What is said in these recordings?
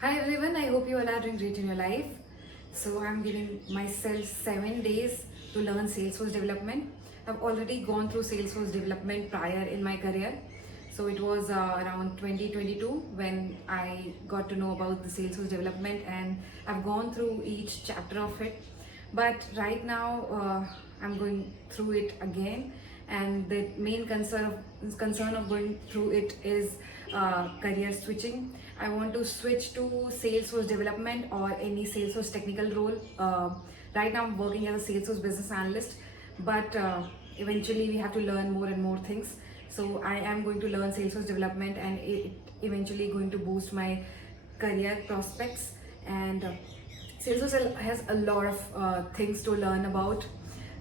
Hi everyone, I hope you all are doing great in your life. So I'm giving myself 7 days to learn Salesforce development. I've already gone through Salesforce development prior in my career. So it was around 2022 when I got to know about the Salesforce development, and I've gone through each chapter of it. But right now I'm going through it again, and the main concern of going through it is career switching. I want to switch to Salesforce development or any Salesforce technical role. Right now I'm working as a Salesforce business analyst, but eventually we have to learn more and more things. So I am going to learn Salesforce development, and it eventually going to boost my career prospects. And Salesforce has a lot of things to learn about,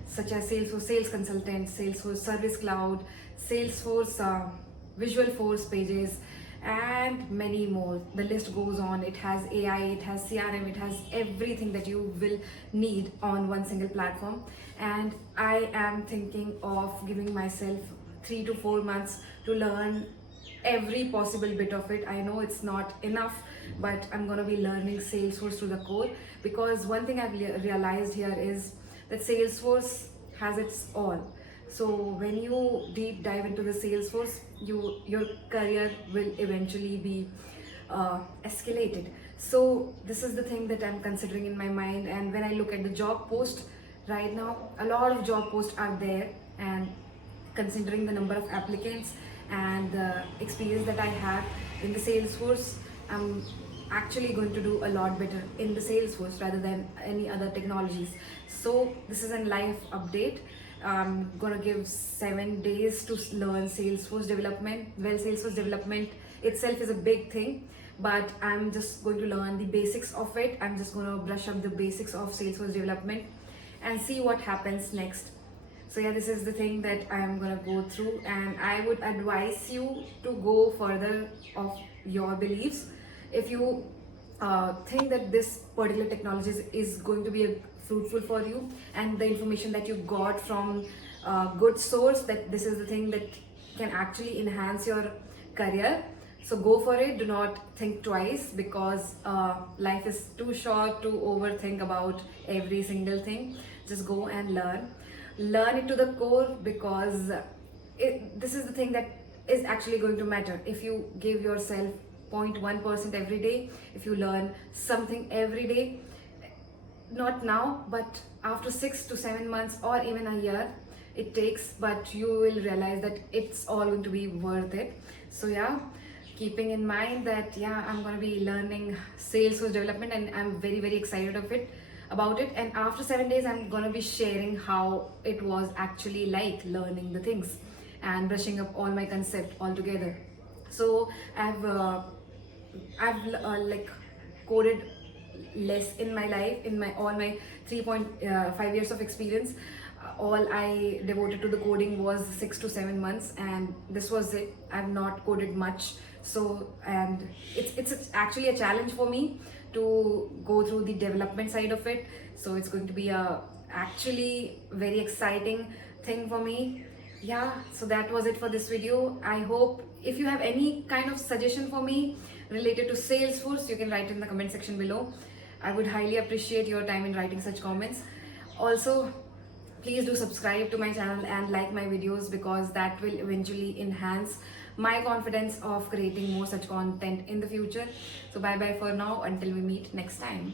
such as Salesforce Sales Consultant, Salesforce Service Cloud, Salesforce Visual Force Pages, and many more. The list goes on. It has AI, it has CRM, it has everything that you will need on one single platform. And I am thinking of giving myself 3 to 4 months to learn every possible bit of it. I know it's not enough, but I'm going to be learning Salesforce to the core, because one thing I've realized here is that Salesforce has its all. So when you deep dive into the Salesforce, your career will eventually be escalated. So this is the thing that I'm considering in my mind. And when I look at the job post right now, a lot of job posts are there, and considering the number of applicants and the experience that I have in the Salesforce, I'm actually going to do a lot better in the Salesforce rather than any other technologies. So this is a live update. I'm gonna give 7 days to learn Salesforce development. Well, Salesforce development itself is a big thing, but I'm just going to learn the basics of it. I'm just going to brush up the basics of Salesforce development and see what happens next. So yeah, this is the thing that I am gonna go through, and I would advise you to go further of your beliefs. If you think that this particular technology is going to be fruitful for you, and the information that you got from a good source, that this is the thing that can actually enhance your career, so go for it. Do not think twice, because life is too short to overthink about every single thing. Just go and learn it to the core, because this is the thing that is actually going to matter. If you give yourself 0.1% every day, if you learn something every day, not now, but after 6 to 7 months or even a year it takes, but you will realize that it's all going to be worth it. So yeah, keeping in mind that, yeah, I'm going to be learning Salesforce development, and I'm very very excited about it. And after 7 days I'm going to be sharing how it was actually like learning the things and brushing up all my concept all together. So I've like coded less in my life. In my all my 3.5 years of experience, all I devoted to the coding was 6 to 7 months, and this was it. I've not coded much. So, and it's actually a challenge for me to go through the development side of it. So it's going to be a actually very exciting thing for me. Yeah, so that was it for this video. I hope if you have any kind of suggestion for me related to Salesforce, you can write in the comment section below. I would highly appreciate your time in writing such comments. Also, please do subscribe to my channel and like my videos, because that will eventually enhance my confidence of creating more such content in the future. So bye bye for now, until we meet next time.